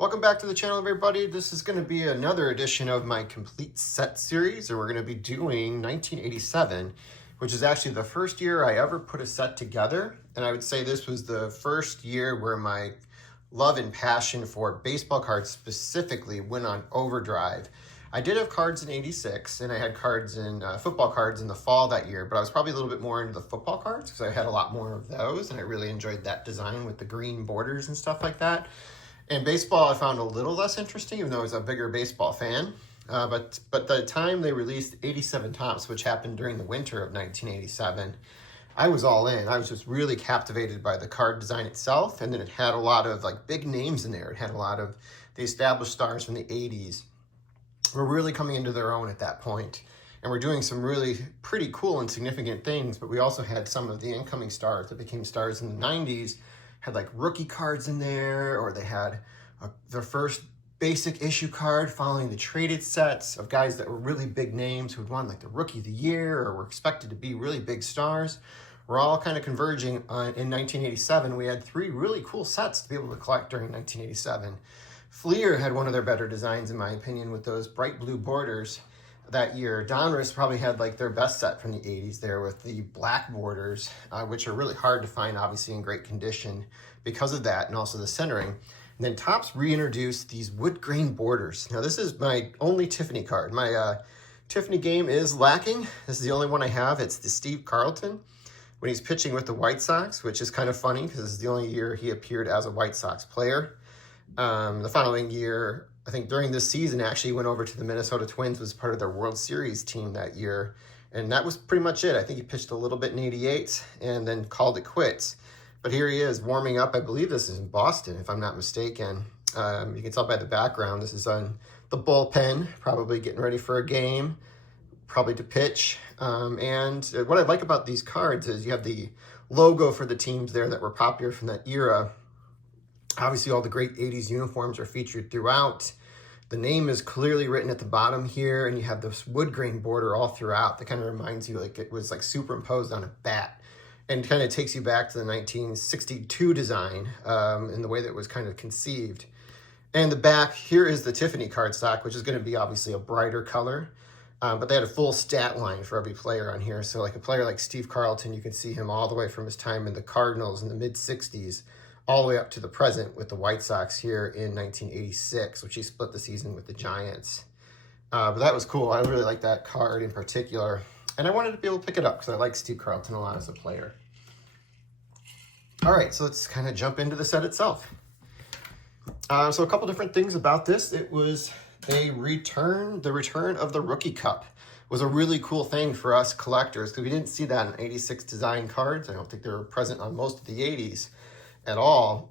Welcome back to the channel, everybody. This is going to be another edition of my complete set series, and we're going to be doing 1987, which is actually the first year I ever put a set together. And I would say this was the first year where my love and passion for baseball cards specifically went on overdrive. I did have cards in 86, and I had cards in football cards in the fall that year, but I was probably a little bit more into the football cards because I had a lot more of those, and I really enjoyed that design with the green borders and stuff like that. And baseball I found a little less interesting, even though I was a bigger baseball fan. But the time they released 87 Topps, which happened during the winter of 1987, I was all in. I was just really captivated by the card design itself. And then it had a lot of like big names in there. It had a lot of the established stars from the 80s were really coming into their own at that point. And we're doing some really pretty cool and significant things. But we also had some of the incoming stars that became stars in the 90s had like rookie cards in there, or they had their first basic issue card following the traded sets of guys that were really big names who had won like the rookie of the year or were expected to be really big stars. We're all kind of converging in 1987. We had three really cool sets to be able to collect during 1987. Fleer had one of their better designs, in my opinion, with those bright blue borders that year. Donruss probably had like their best set from the 80s there with the black borders, which are really hard to find, obviously in great condition because of that, and also the centering. And then Topps reintroduced these wood grain borders. Now this is my only Tiffany card. My Tiffany game is lacking. This is the only one I have. It's the Steve Carlton when he's pitching with the White Sox, which is kind of funny because this is the only year he appeared as a White Sox player. The following year, I think during this season, actually went over to the Minnesota Twins, was part of their World Series team that year. And that was pretty much it. I think he pitched a little bit in 88 and then called it quits. But here he is warming up. I believe this is in Boston, if I'm not mistaken. You can tell by the background, this is on the bullpen, probably getting ready for a game, probably to pitch. And what I like about these cards is you have the logo for the teams there that were popular from that era. Obviously, all the great 80s uniforms are featured throughout. The name is clearly written at the bottom here, and you have this wood grain border all throughout that kind of reminds you like it was like superimposed on a bat, and kind of takes you back to the 1962 design in the way that it was kind of conceived. And the back, here is the Tiffany cardstock, which is going to be obviously a brighter color, but they had a full stat line for every player on here. So like a player like Steve Carlton, you can see him all the way from his time in the Cardinals in the mid-60s, all the way up to the present with the White Sox here in 1986, which he split the season with the Giants. But that was cool. I really like that card in particular. And I wanted to be able to pick it up because I like Steve Carlton a lot as a player. All right, so let's kind of jump into the set itself. So a couple different things about this. It was the return of the Rookie Cup was a really cool thing for us collectors because we didn't see that in 86 design cards. I don't think they were present on most of the 80s. At all.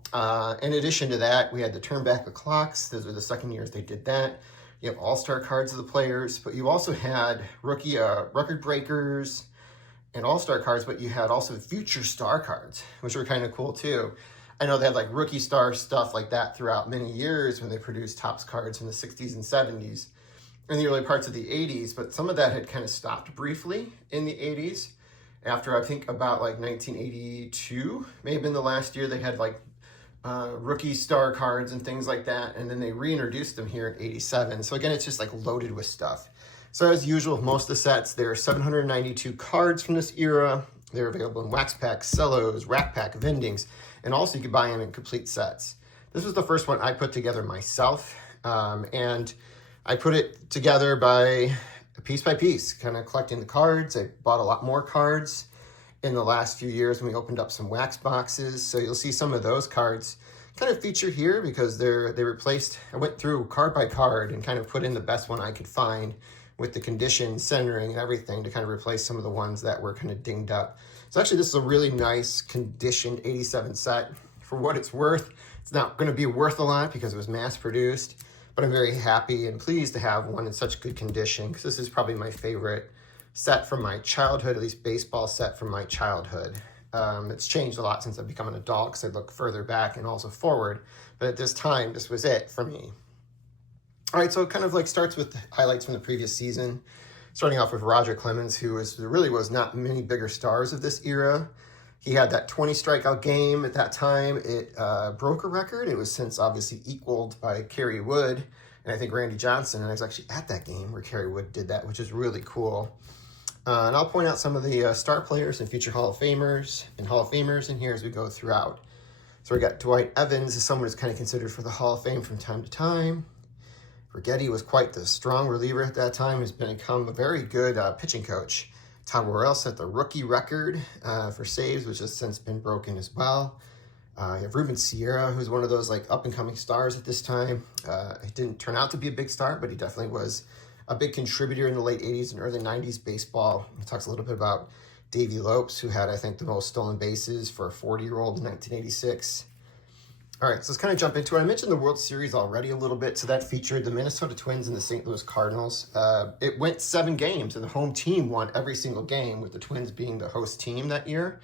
In addition to that, we had the turn back the clocks. Those were the second years they did that. You have all-star cards of the players, but you also had rookie record breakers and all-star cards, but you had also future star cards, which were kind of cool too. I know they had like rookie star stuff like that throughout many years when they produced Topps cards in the 60s and 70s and the early parts of the 80s, but some of that had kind of stopped briefly in the 80s. After I think about like 1982, may have been the last year they had like rookie star cards and things like that. And then they reintroduced them here in 87. So again, it's just like loaded with stuff. So as usual, with most of the sets, there are 792 cards from this era. They're available in wax packs, cellos, rack pack, vendings, and also you can buy them in complete sets. This was the first one I put together myself. And I put it together by piece piece, kind of collecting the cards. I bought a lot more cards in the last few years when we opened up some wax boxes. So you'll see some of those cards kind of feature here because they replaced, I went through card by card and kind of put in the best one I could find with the condition, centering, and everything to kind of replace some of the ones that were kind of dinged up. So actually this is a really nice conditioned 87 set. For what it's worth, it's not going to be worth a lot because it was mass produced. But I'm very happy and pleased to have one in such good condition because this is probably my favorite set from my childhood, at least baseball set from my childhood. It's changed a lot since I've become an adult because I look further back and also forward. But at this time, this was it for me. All right, so it kind of like starts with highlights from the previous season, starting off with Roger Clemens, who really was not many bigger stars of this era. He had that 20 strikeout game at that time. It broke a record. It was since obviously equaled by Kerry Wood and I think Randy Johnson. And I was actually at that game where Kerry Wood did that, which is really cool. And I'll point out some of the star players and future Hall of Famers in here as we go throughout. So we got Dwight Evans as someone who's kind of considered for the Hall of Fame from time to time. Rigetti was quite the strong reliever at that time. He's become a very good pitching coach. Todd Worrell set the rookie record for saves, which has since been broken as well. You have Ruben Sierra, who's one of those like up-and-coming stars at this time. He didn't turn out to be a big star, but he definitely was a big contributor in the late 80s and early 90s baseball. He talks a little bit about Davey Lopes, who had, I think, the most stolen bases for a 40-year-old in 1986. All right, so let's kind of jump into it. I mentioned the World Series already a little bit, so that featured the Minnesota Twins and the St. Louis Cardinals. It went 7 games, and the home team won every single game, with the Twins being the host team that year.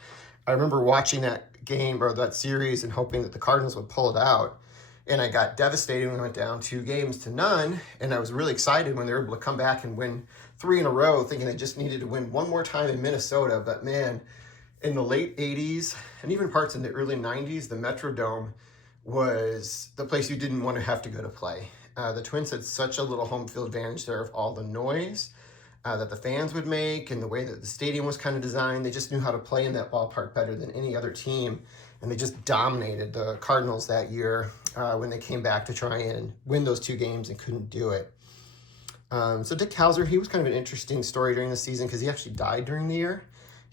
I remember watching that game or that series and hoping that the Cardinals would pull it out, and I got devastated when we went down 2-0, and I was really excited when they were able to come back and win 3 in a row, thinking they just needed to win one more time in Minnesota. But man, in the late 80s and even parts in the early 90s, the Metrodome was the place you didn't want to have to go to play. The Twins had such a little home field advantage there of all the noise that the fans would make and the way that the stadium was kind of designed. They just knew how to play in that ballpark better than any other team, and they just dominated the Cardinals that year when they came back to try and win those 2 games and couldn't do it. So Dick Hauser, he was kind of an interesting story during the season because he actually died during the year.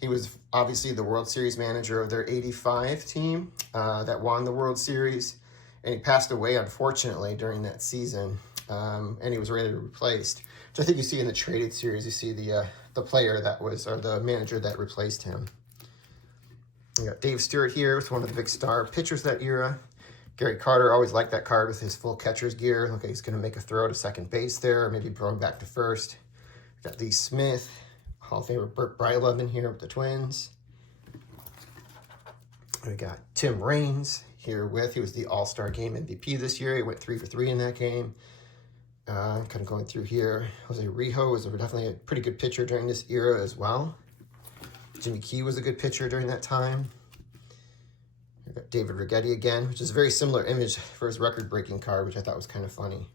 He was obviously the World Series manager of their 85 team that won the World Series, and he passed away, unfortunately, during that season, and he was ready to be replaced. So I think you see in the traded series, you see the player that was, or the manager that replaced him. You got Dave Stewart here with one of the big star pitchers that era. Gary Carter, always liked that card with his full catcher's gear. Okay, he's going to make a throw to second base there, or maybe throw him back to first. We got Lee Smith, Hall of Famer Burt Brilove in here with the Twins. We got Tim Raines here he was the All-Star Game MVP this year. He went 3 for 3 in that game. Kind of going through here. Jose Rijo was definitely a pretty good pitcher during this era as well. Jimmy Key was a good pitcher during that time. We got David Rigetti again, which is a very similar image for his record-breaking card, which I thought was kind of funny.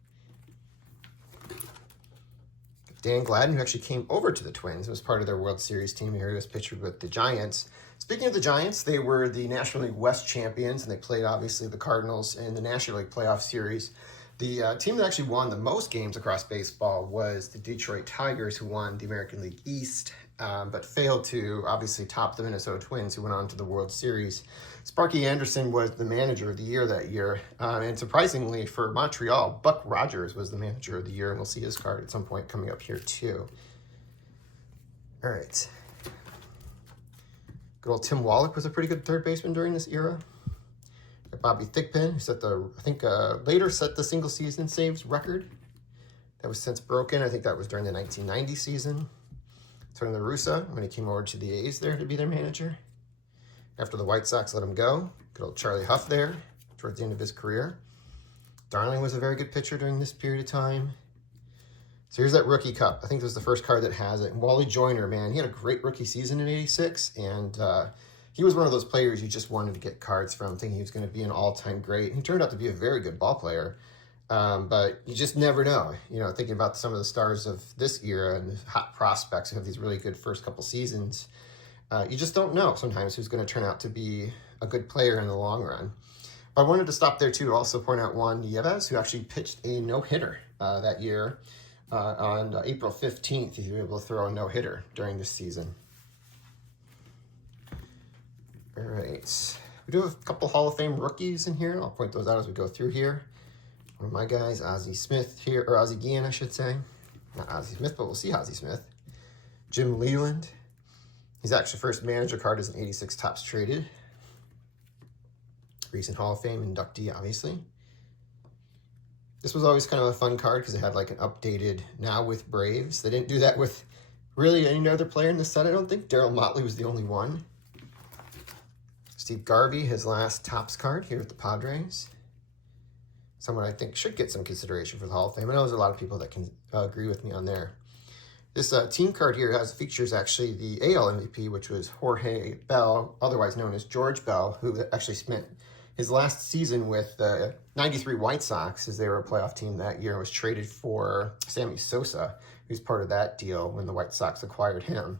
Dan Gladden, who actually came over to the Twins and was part of their World Series team here. He was pitched with the Giants. Speaking of the Giants, they were the National League West champions, and they played, obviously, the Cardinals in the National League playoff series. The team that actually won the most games across baseball was the Detroit Tigers, who won the American League East, but failed to, obviously, top the Minnesota Twins, who went on to the World Series. Sparky Anderson was the manager of the year that year, and surprisingly for Montreal, Buck Rogers was the manager of the year, and we'll see his card at some point coming up here too. All right. Good old Tim Wallach was a pretty good third baseman during this era. Bobby Thigpen, who set later set the single season saves record. That was since broken. I think that was during the 1990 season. Tony La Russa, when he came over to the A's there to be their manager. After the White Sox let him go. Good old Charlie Huff there towards the end of his career. Darling was a very good pitcher during this period of time. So here's that rookie cup. I think this was the first card that has it. And Wally Joyner, man, he had a great rookie season in '86, and he was one of those players you just wanted to get cards from, thinking he was going to be an all-time great. He turned out to be a very good ball player, but you just never know. You know, thinking about some of the stars of this era and the hot prospects who have these really good first couple seasons, you just don't know sometimes who's going to turn out to be a good player in the long run. But I wanted to stop there, too, to also point out Juan Nieves, who actually pitched a no-hitter that year. On April 15th, he was able to throw a no-hitter during this season. All right. We do have a couple Hall of Fame rookies in here. I'll point those out as we go through here. One of my guys, Ozzie Smith here, or Ozzie Guillen, I should say. Not Ozzie Smith, but we'll see Ozzie Smith. Jim Leland. He's actually first manager card is an 86 tops traded. Recent Hall of Fame inductee, obviously. This was always kind of a fun card because it had like an updated now with Braves. They didn't do that with really any other player in the set, I don't think. Darryl Motley was the only one. Steve Garvey, his last tops card here with the Padres. Someone I think should get some consideration for the Hall of Fame. I know there's a lot of people that can agree with me on there. This team card here features actually the AL MVP, which was Jorge Bell, otherwise known as George Bell, who actually spent his last season with the 93 White Sox, as they were a playoff team that year, was traded for Sammy Sosa, who's part of that deal when the White Sox acquired him.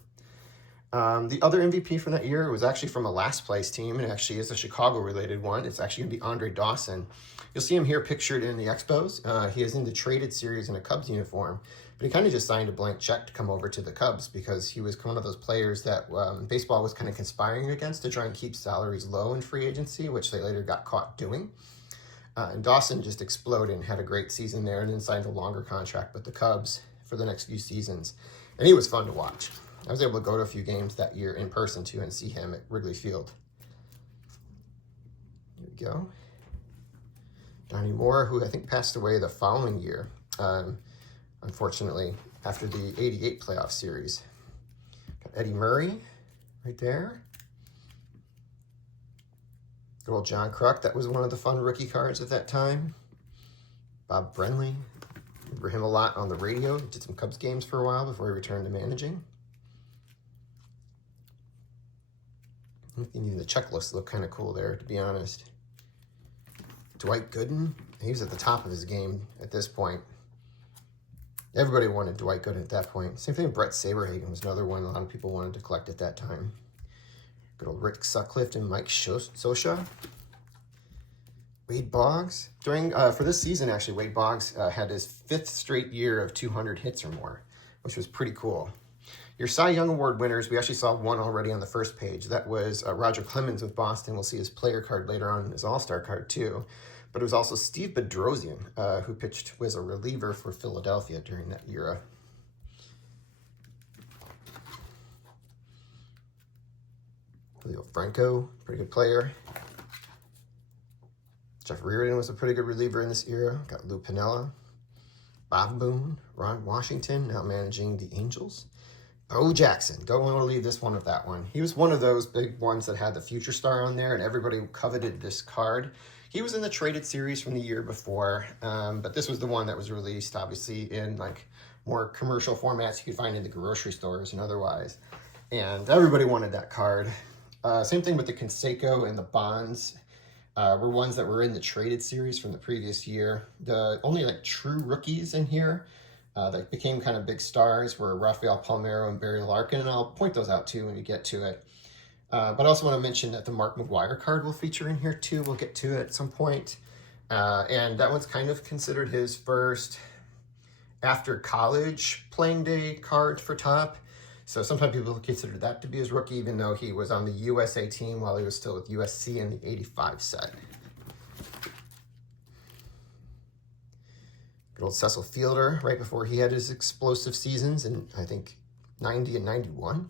The other MVP from that year was actually from a last place team, and it actually is a Chicago-related one. It's actually going to be Andre Dawson. You'll see him here pictured in the Expos. He is in the traded series in a Cubs uniform, but he kind of just signed a blank check to come over to the Cubs because he was one of those players that baseball was kind of conspiring against to try and keep salaries low in free agency, which they later got caught doing. And Dawson just exploded and had a great season there, and then signed a longer contract with the Cubs for the next few seasons. And he was fun to watch. I was able to go to a few games that year in person too and see him at Wrigley Field. Here we go. Donnie Moore, who I think passed away the following year, unfortunately, after the '88 playoff series. Got Eddie Murray right there. Good old John Kruk, that was one of the fun rookie cards at that time. Bob Brenly, remember him a lot on the radio. Did some Cubs games for a while before he returned to managing. Even the checklist looked kind of cool there, to be honest. Dwight Gooden, he was at the top of his game at this point. Everybody wanted Dwight Gooden at that point. Same thing with Brett Saberhagen was another one a lot of people wanted to collect at that time. Good old Rick Sutcliffe and Mike Scioscia. Wade Boggs. For this season, actually, Wade Boggs had his 5th straight year of 200 hits or more, which was pretty cool. Your Cy Young Award winners, we actually saw one already on the first page. That was Roger Clemens with Boston. We'll see his player card later on, his All-Star card too. But it was also Steve Bedrosian, who was a reliever for Philadelphia during that era. Leo Franco, pretty good player. Jeff Reardon was a pretty good reliever in this era. Got Lou Piniella. Bob Boone, Ron Washington, now managing the Angels. Bo Jackson, don't want to leave this one with that one. He was one of those big ones that had the future star on there, and everybody coveted this card. He was in the traded series from the year before, but this was the one that was released, obviously, in like more commercial formats you could find in the grocery stores and otherwise. And everybody wanted that card. Same thing with the Canseco and the Bonds. Were ones that were in the traded series from the previous year. The only like true rookies in here that became kind of big stars were Rafael Palmeiro and Barry Larkin, and I'll point those out too when we get to it. But I also want to mention that the Mark McGwire card will feature in here too. We'll get to it at some point. And that one's kind of considered his first after college playing day card for Top. So sometimes people consider that to be his rookie, even though he was on the USA team while he was still with USC in the '85 set. Good old Cecil Fielder, right before he had his explosive seasons in, I think, 90 and 91.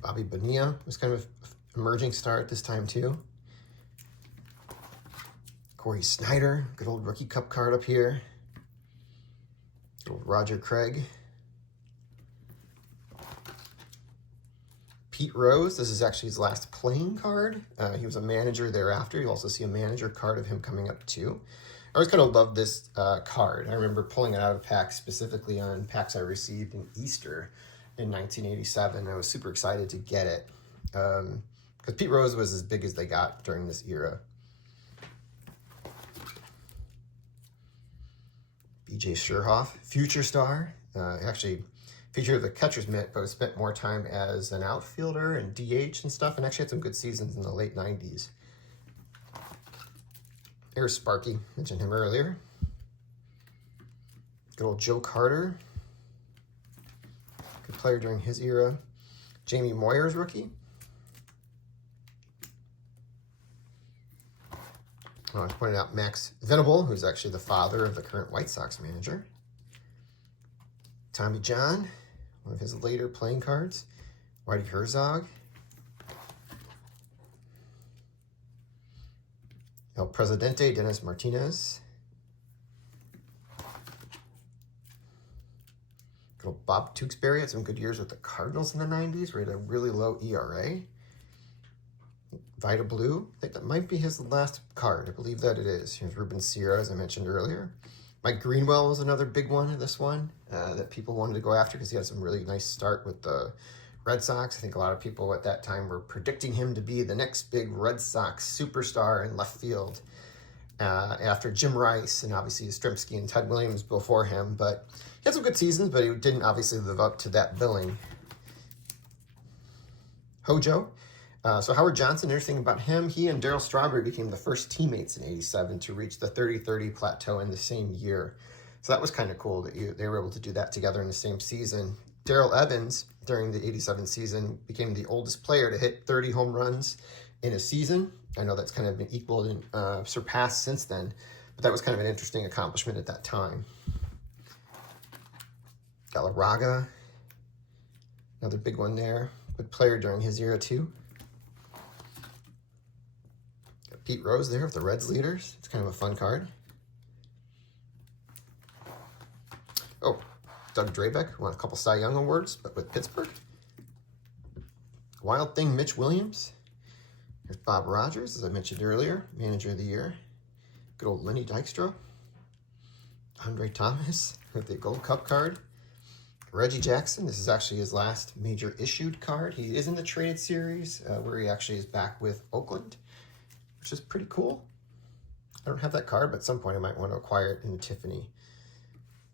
Bobby Bonilla was kind of an emerging star at this time, too. Corey Snyder, good old rookie cup card up here. Good old Roger Craig. Pete Rose, this is actually his last playing card. He was a manager thereafter. You'll also see a manager card of him coming up too. I always kind of loved this card. I remember pulling it out of packs, specifically on packs I received in Easter in 1987. I was super excited to get it because Pete Rose was as big as they got during this era. BJ Sherhoff, future star. Actually featured the catcher's mitt, but spent more time as an outfielder and DH and stuff, and actually had some good seasons in the late 90s. Here's Sparky, mentioned him earlier. Good old Joe Carter. Good player during his era. Jamie Moyer's rookie. I pointed out Max Venable, who's actually the father of the current White Sox manager. Tommy John, one of his later playing cards. Whitey Herzog. El Presidente, Dennis Martinez. Good old Bob Tewksbury had some good years with the Cardinals in the 90s, where he had a really low ERA. Vita Blue, I think that might be his last card. I believe that it is. Here's Ruben Sierra, as I mentioned earlier. Mike Greenwell was another big one of this one that people wanted to go after because he had some really nice start with the Red Sox. I think a lot of people at that time were predicting him to be the next big Red Sox superstar in left field after Jim Rice and obviously Yastrzemski and Ted Williams before him. But he had some good seasons, but he didn't obviously live up to that billing. Hojo. So Howard Johnson, interesting about him, he and Darryl Strawberry became the first teammates in '87 to reach the 30-30 plateau in the same year. So that was kind of cool that they were able to do that together in the same season. Darrell Evans, during the '87 season, became the oldest player to hit 30 home runs in a season. I know that's kind of been equaled and surpassed since then, but that was kind of an interesting accomplishment at that time. Galarraga, another big one there. Good player during his era too. Got Pete Rose there with the Reds leaders. It's kind of a fun card. Oh, Doug Drabeck won a couple Cy Young awards, but with Pittsburgh. Wild Thing Mitch Williams. There's Bob Rogers, as I mentioned earlier, Manager of the Year. Good old Lenny Dykstra. Andre Thomas with the Gold Cup card. Reggie Jackson, this is actually his last major issued card. He is in the traded series where he actually is back with Oakland, which is pretty cool. I don't have that card, but at some point I might want to acquire it in Tiffany.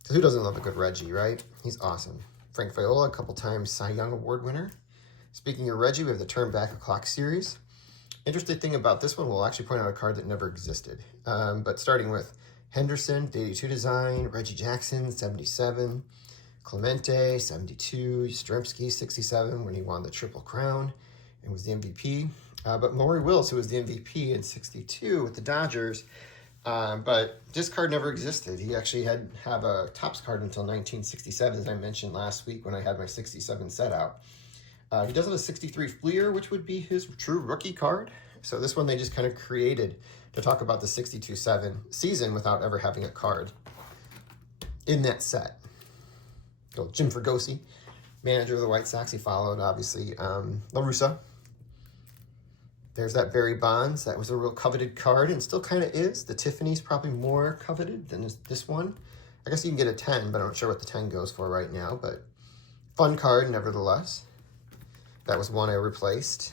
So who doesn't love a good Reggie, right? He's awesome. Frank Viola, a couple times Cy Young Award winner. Speaking of Reggie, we have the Turn Back a Clock series. Interesting thing about this one, we'll actually point out a card that never existed. But starting with Henderson, the '82 design, Reggie Jackson, 77, Clemente, 72, Yastrzemski, 67, when he won the Triple Crown and was the MVP. But Maury Wills, who was the MVP in '62 with the Dodgers, but this card never existed. He actually have a Topps card until 1967, as I mentioned last week when I had my '67 set out. He does have a '63 Fleer, which would be his true rookie card. So this one they just kind of created to talk about the '62-7 season without ever having a card in that set. So Jim Fregosi, manager of the White Sox. He followed, obviously, La Russa. There's that Barry Bonds. That was a real coveted card and still kind of is. The Tiffany's probably more coveted than this one. I guess you can get a 10, but I'm not sure what the 10 goes for right now. But fun card, nevertheless. That was one I replaced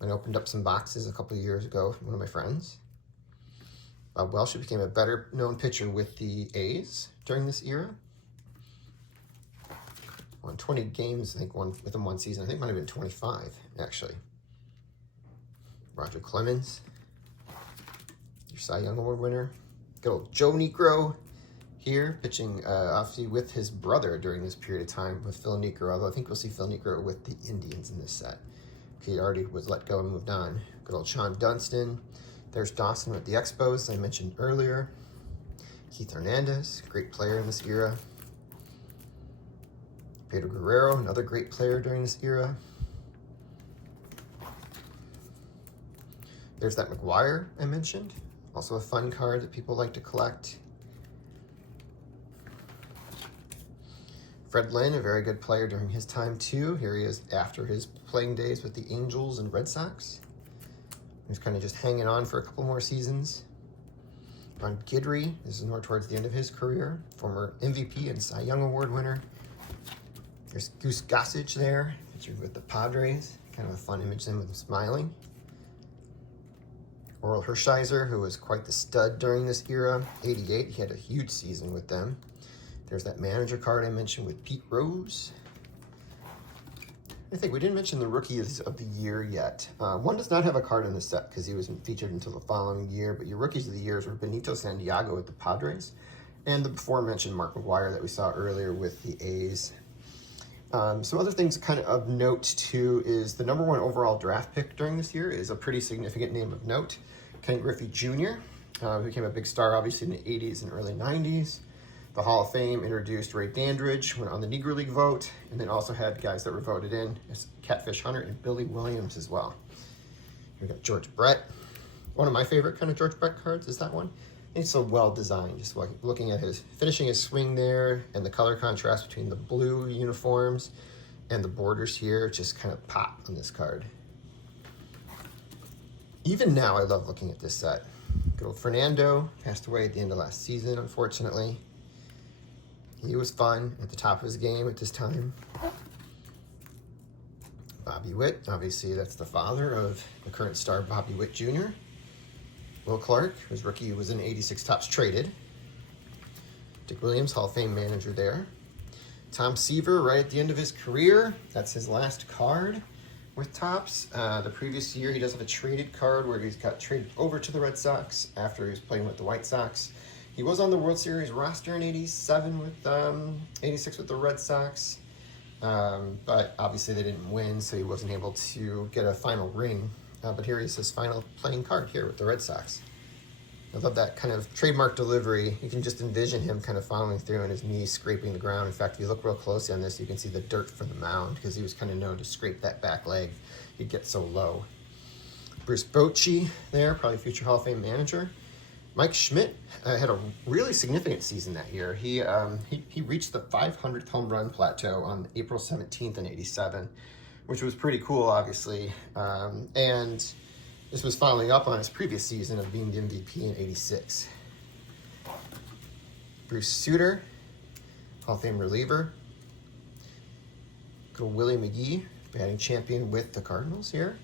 and opened up some boxes a couple of years ago with one of my friends. Bob Welsh became a better-known pitcher with the A's during this era. Won 20 games, I think, within one season. I think it might have been 25, actually. Roger Clemens, your Cy Young Award winner. Good old Joe Niekro here, pitching obviously with his brother during this period of time with Phil Niekro, although I think we'll see Phil Niekro with the Indians in this set. He already was let go and moved on. Good old Sean Dunston. There's Dawson with the Expos, I mentioned earlier. Keith Hernandez, great player in this era. Pedro Guerrero, another great player during this era. There's that McGwire I mentioned. Also a fun card that people like to collect. Fred Lynn, a very good player during his time too. Here he is after his playing days with the Angels and Red Sox. He's kind of just hanging on for a couple more seasons. Ron Guidry, this is more towards the end of his career. Former MVP and Cy Young Award winner. There's Goose Gossage there, featured with the Padres. Kind of a fun image then with him smiling. Oral Hershiser, who was quite the stud during this era. '88, he had a huge season with them. There's that manager card I mentioned with Pete Rose. I think we didn't mention the Rookies of the Year yet. One does not have a card in the set because he wasn't featured until the following year, but your Rookies of the Years were Benito Santiago with the Padres and the before-mentioned Mark McGwire that we saw earlier with the A's. Some other things kind of note too is the #1 overall draft pick during this year is a pretty significant name of note. Ken Griffey Jr., who became a big star obviously in the '80s and early '90s. The Hall of Fame introduced Ray Dandridge, went on the Negro League vote, and then also had guys that were voted in as Catfish Hunter and Billy Williams as well. Here we got George Brett. One of my favorite kind of George Brett cards is that one. It's so well designed, just looking at finishing his swing there and the color contrast between the blue uniforms and the borders here just kind of pop on this card. Even now, I love looking at this set. Good old Fernando, passed away at the end of last season, unfortunately. He was fun at the top of his game at this time. Bobby Witt, obviously that's the father of the current star Bobby Witt Jr. Will Clark, whose rookie was in 86 Topps traded. Dick Williams, Hall of Fame manager there. Tom Seaver, right at the end of his career. That's his last card with Topps. The previous year, he does have a traded card where he's got traded over to the Red Sox after he was playing with the White Sox. He was on the World Series roster in 87 with 86 with the Red Sox. But obviously they didn't win, so he wasn't able to get a final ring. But here is his final playing card here with the Red Sox. I love that kind of trademark delivery. You can just envision him kind of following through and his knees scraping the ground. In fact, if you look real closely on this, you can see the dirt from the mound because he was kind of known to scrape that back leg. He'd get so low. Bruce Bochy there, probably future Hall of Fame manager. Mike Schmidt had a really significant season that year. He reached the 500th home run plateau on April 17th in 87, which was pretty cool, obviously. And this was following up on his previous season of being the MVP in 86. Bruce Sutter, Hall of Fame reliever. Good old Willie McGee, batting champion with the Cardinals here.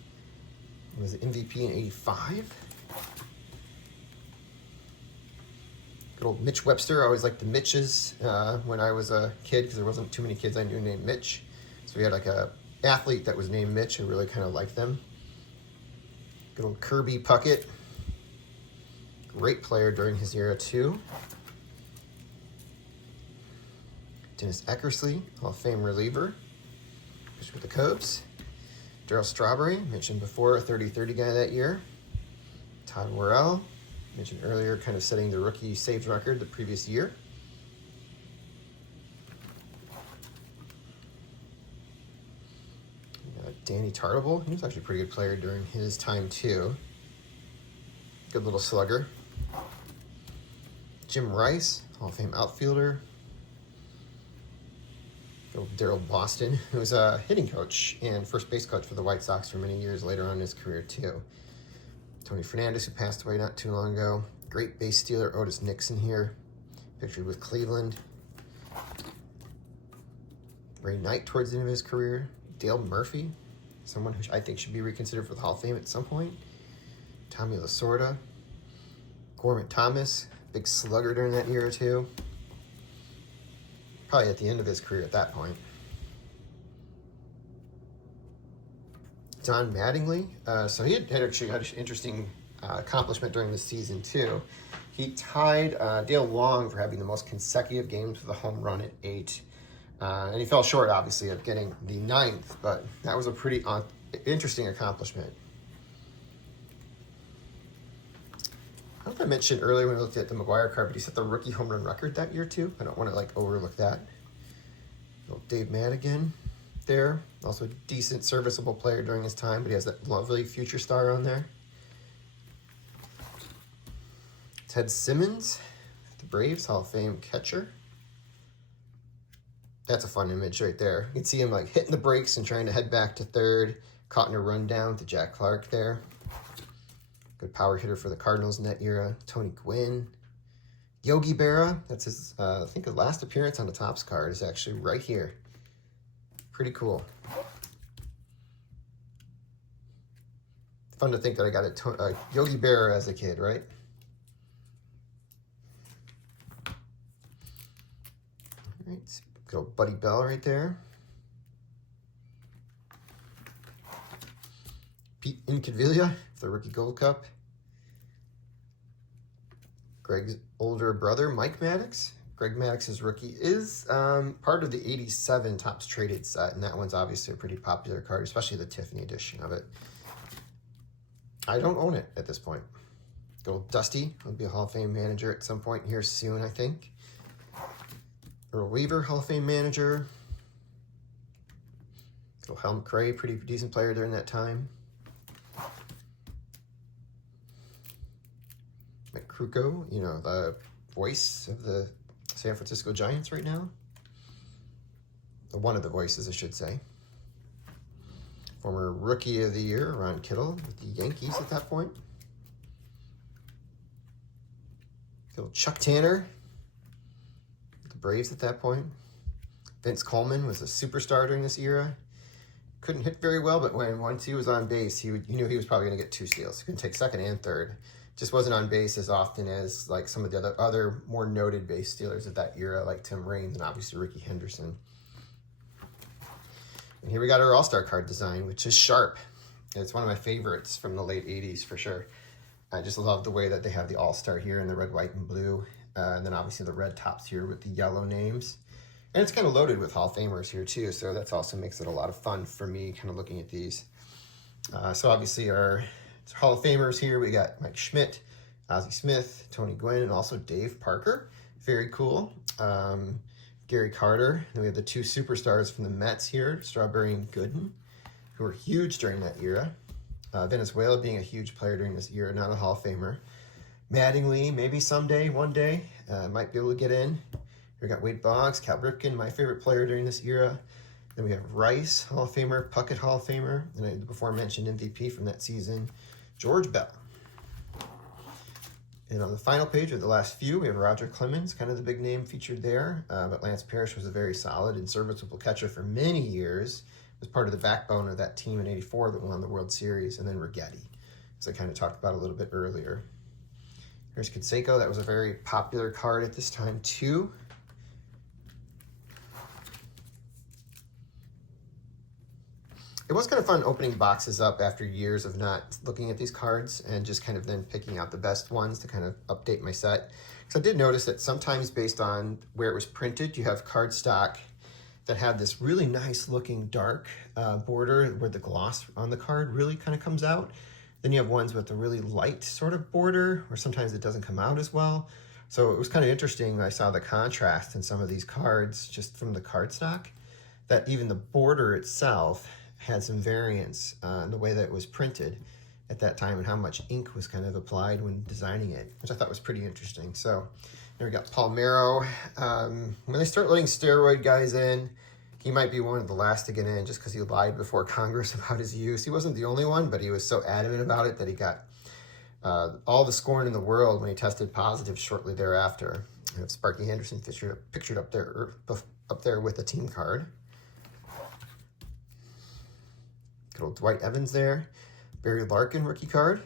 He was the MVP in 85. Good old Mitch Webster. I always liked the Mitches when I was a kid because there wasn't too many kids I knew named Mitch. So we had like a athlete that was named Mitch. I really kind of liked them. Good old Kirby Puckett. Great player during his era too. Dennis Eckersley, Hall of Fame reliever. Pitched with the Cubs. Darryl Strawberry, mentioned before, a 30-30 guy that year. Todd Worrell, mentioned earlier, kind of setting the rookie saves record the previous year. Danny Tartable, he was actually a pretty good player during his time too. Good little slugger. Jim Rice, Hall of Fame outfielder. Good old Daryl Boston, who was a hitting coach and first base coach for the White Sox for many years later on in his career too. Tony Fernandez, who passed away not too long ago. Great base stealer Otis Nixon here, pictured with Cleveland. Ray Knight towards the end of his career. Dale Murphy, someone who I think should be reconsidered for the Hall of Fame at some point. Tommy Lasorda. Gorman Thomas, big slugger during that year or two. Probably at the end of his career at that point. Don Mattingly. So he had actually had an interesting accomplishment during this season too. He tied Dale Long for having the most consecutive games with a home run at 8. And he fell short, obviously, of getting the 9th, but that was a pretty interesting accomplishment. I don't know if I mentioned earlier when we looked at the McGwire card, but he set the rookie home run record that year too. I don't want to overlook that. Dave Madigan there, also a decent, serviceable player during his time, but he has that lovely future star on there. Ted Simmons, the Braves Hall of Fame catcher. That's a fun image right there. You can see him hitting the brakes and trying to head back to third, caught in a rundown to Jack Clark there. Good power hitter for the Cardinals in that era. Tony Gwynn. Yogi Berra, that's his, I think his last appearance on the Topps card is actually right here. Pretty cool. Fun to think that I got a Yogi Berra as a kid, right? All right, good old Buddy Bell right there. Pete Incaviglia for the Rookie Gold Cup. Greg's older brother, Mike Maddox. Greg Maddox's rookie is part of the 87 Topps traded set, and that one's obviously a pretty popular card, especially the Tiffany edition of it. I don't own it at this point. Good old Dusty will be a Hall of Fame manager at some point here soon, I think. Earl Weaver, Hall of Fame manager. Good old Helm Cray, pretty decent player during that time. Mike Krukow, the voice of the San Francisco Giants right now. One of the voices, I should say. Former Rookie of the Year, Ron Kittle, with the Yankees at that point. Little Chuck Tanner, the Braves at that point. Vince Coleman was a superstar during this era. Couldn't hit very well, but once he was on base, you knew he was probably going to get 2 steals. He could take second and third. Just wasn't on base as often as like some of the other more noted base stealers of that era, like Tim Raines and obviously Ricky Henderson. And here we got our All-Star card design, which is sharp. It's one of my favorites from the late 80s for sure. I just love the way that they have the All-Star here in the red, white, and blue. And then obviously the red tops here with the yellow names. And it's kind of loaded with Hall of Famers here too, so that also makes it a lot of fun for me kind of looking at these. So obviously our Hall of Famers here, we got Mike Schmidt, Ozzie Smith, Tony Gwynn, and also Dave Parker. Very cool. Gary Carter. Then we have the 2 superstars from the Mets here, Strawberry and Gooden, who were huge during that era. Venezuela being a huge player during this era, not a Hall of Famer. Mattingly, maybe someday, one day, might be able to get in. We got Wade Boggs, Cal Ripken, my favorite player during this era. Then we have Rice, Hall of Famer, Puckett, Hall of Famer, and the before mentioned MVP from that season, George Bell. And on the final page of the last few, we have Roger Clemens, kind of the big name featured there. But Lance Parrish was a very solid and serviceable catcher for many years. Was part of the backbone of that team in '84 that won the World Series, and then Righetti, as I kind of talked about a little bit earlier. Here's Canseco. That was a very popular card at this time too. It was kind of fun opening boxes up after years of not looking at these cards and just kind of then picking out the best ones to kind of update my set. Because I did notice that sometimes based on where it was printed, you have cardstock that have this really nice looking dark border where the gloss on the card really kind of comes out. Then you have ones with a really light sort of border where sometimes it doesn't come out as well. So it was kind of interesting when I saw the contrast in some of these cards just from the cardstock, that even the border itself had some variance in the way that it was printed at that time and how much ink was kind of applied when designing it, which I thought was pretty interesting. So there we got Palmeiro. When they start letting steroid guys in, he might be one of the last to get in just because he lied before Congress about his use. He wasn't the only one, but he was so adamant about it that he got all the scorn in the world when he tested positive shortly thereafter. I have Sparky Henderson pictured up there with a team card. Good old Dwight Evans there. Barry Larkin rookie card.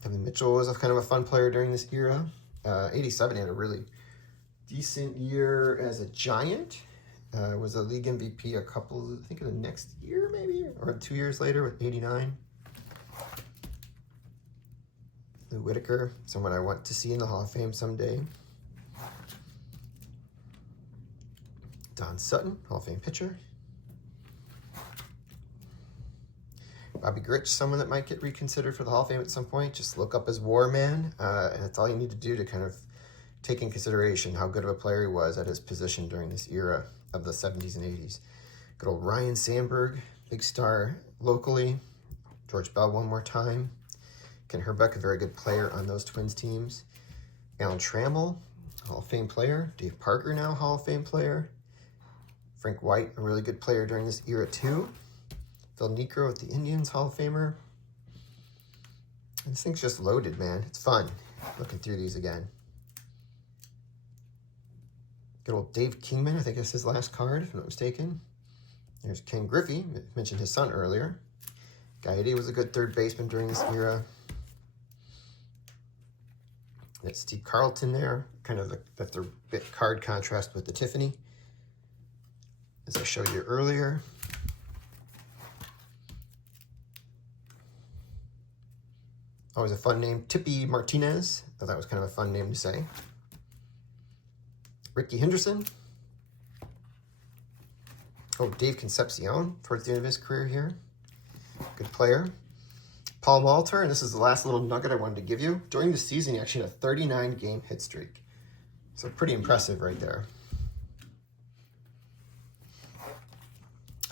Kevin Mitchell was kind of a fun player during this era. 87 had a really decent year as a Giant. Was a league MVP I think of the next year maybe, or 2 years later with 89. Lou Whitaker, someone I want to see in the Hall of Fame someday. Don Sutton, Hall of Fame pitcher. Bobby Grich, someone that might get reconsidered for the Hall of Fame at some point. Just look up his War Man, and that's all you need to do to kind of take in consideration how good of a player he was at his position during this era of the 70s and 80s. Good old Ryan Sandberg, big star locally. George Bell one more time. Ken Herbeck, a very good player on those Twins teams. Alan Trammell, Hall of Fame player. Dave Parker now, Hall of Fame player. Frank White, a really good player during this era too. Phil Niekro with the Indians, Hall of Famer. This thing's just loaded, man. It's fun looking through these again. Good old Dave Kingman, I think that's his last card, if I'm not mistaken. There's Ken Griffey, I mentioned his son earlier. Gaetti was a good third baseman during this era. That's Steve Carlton there, kind of that's the bit card contrast with the Tiffany, as I showed you earlier. Always a fun name, Tippy Martinez. I thought that was kind of a fun name to say. Ricky Henderson. Oh, Dave Concepcion towards the end of his career here. Good player. Paul Malter, and this is the last little nugget I wanted to give you. During the season, he actually had a 39-game hit streak. So pretty impressive right there.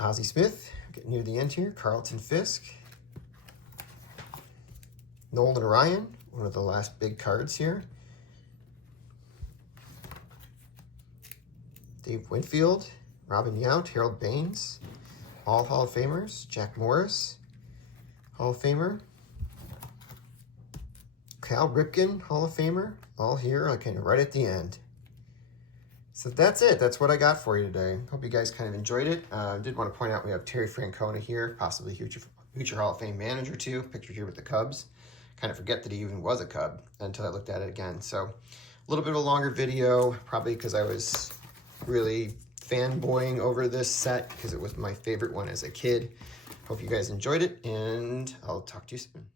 Ozzie Smith, getting near the end here. Carlton Fisk. Nolan Ryan, one of the last big cards here. Dave Winfield, Robin Yount, Harold Baines, all Hall of Famers. Jack Morris, Hall of Famer. Cal Ripken, Hall of Famer, all here, okay, right at the end. So that's it. That's what I got for you today. Hope you guys kind of enjoyed it. Did want to point out we have Terry Francona here, possibly future Hall of Fame manager too, pictured here with the Cubs. Kind of forget that he even was a Cub until I looked at it again. So a little bit of a longer video, probably because I was really fanboying over this set because it was my favorite one as a kid. Hope you guys enjoyed it, and I'll talk to you soon.